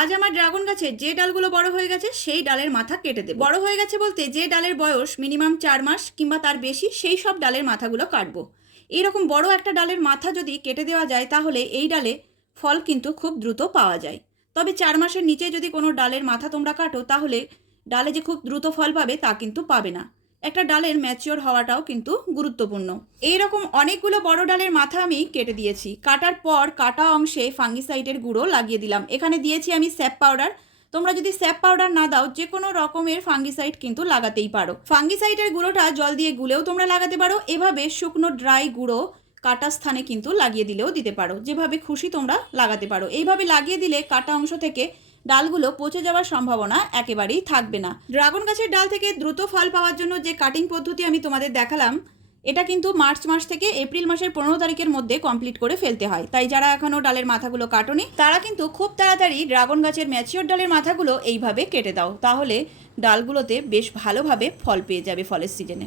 আজ আমার ড্রাগন গাছের যে ডালগুলো বড় হয়ে গেছে, সেই ডালের মাথা কেটে দেবো। বড় হয়ে গেছে বলতে যে ডালের বয়স মিনিমাম চার মাস কিংবা তার বেশি, সেই সব ডালের মাথাগুলো কাটবো। এরকম বড় একটা ডালের মাথা যদি কেটে দেওয়া যায়, তাহলে এই ডালে ফল কিন্তু খুব দ্রুত পাওয়া যায়। তবে চার মাসের নিচে যদি কোনো ডালের মাথা তোমরা কাটো, তাহলে ডালে যে খুব দ্রুত ফল পাবে, তা কিন্তু পাবে না। একটা ডালের ম্যাচিওর হওয়াটাও কিন্তু গুরুত্বপূর্ণ। এইরকম অনেকগুলো বড় ডালের মাথা আমি কেটে দিয়েছি। কাটার পর কাটা অংশে ফাঙ্গিসাইডের গুঁড়ো লাগিয়ে দিলাম। এখানে দিয়েছি আমি স্যাপ পাউডার। তোমরা যদি স্যাপ পাউডার না দাও যে কোনো রকমের ফাঙ্গিসাইড কিন্তু লাগাতেই পারো। ফাঙ্গিসাইডের গুঁড়োটা জল দিয়ে গুলেও তোমরা লাগাতে পারো। এভাবে শুকনো ড্রাই গুঁড়ো কাটা স্থানে কিন্তু লাগিয়ে দিলেও দিতে পারো। যেভাবে খুশি তোমরা লাগাতে পারো। এইভাবে লাগিয়ে দিলে কাটা অংশ থেকে ডালগুলো পচে যাওয়ার সম্ভাবনা একেবারেই থাকবে না। ড্রাগন গাছের ডাল থেকে দ্রুত ফল পাওয়ার জন্য যে কাটিং পদ্ধতি আমি তোমাদের দেখালাম, এটা কিন্তু মার্চ মাস থেকে এপ্রিল মাসের পনেরো তারিখের মধ্যে কমপ্লিট করে ফেলতে হয়। তাই যারা এখনও ডালের মাথাগুলো কাটোনি, তারা কিন্তু খুব তাড়াতাড়ি ড্রাগন গাছের ম্যাচিওর ডালের মাথাগুলো এইভাবে কেটে দাও। তাহলে ডালগুলোতে বেশ ভালোভাবে ফল পেয়ে যাবে ফলের সিজনে